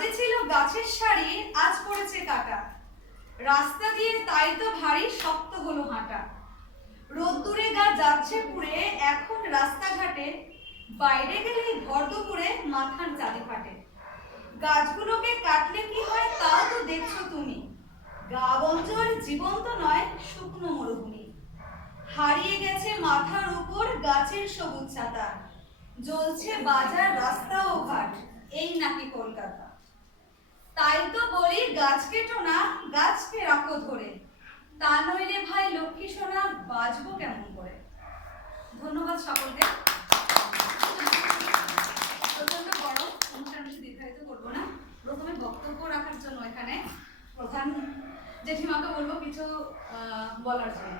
সাজে ছিল গাছের শাড়ি আজ পড়েছে কাটা। রাস্তা দিয়ে তাই তো ভারী শক্ত হলো হাঁটা। রোদ্দুরে গা যাচ্ছে পুড়ে, এখন রাস্তাঘাটে। বাইরে গেলেই ঘর দুপুরে মাথার চাঁদে ফাটে। গাছগুলোকে কাটলে কি হয় তাও তো দেখছ তুমি। গা বঞ্চল জীবন্ত নয়, শুকনো মরুভূমি। হারিয়ে গেছে মাথার উপর গাছের সবুজ ছাতা। জ্বলছে বাজার, রাস্তা ও ঘাট। গাছ কেটো না গাছকে রাখো ধরে। তা নইলে ভাই লক্ষ্মী সোনা বাঁচবো কেমন করে? ধন্যবাদ সকলকে। প্রচণ্ড বড় অনুষ্ঠান দীর্ঘায়িত করব না। প্রথমে বক্তব্য রাখার জন্য এখানে প্রধান জেঠিমাকে বলব কিছু বলার জন্য।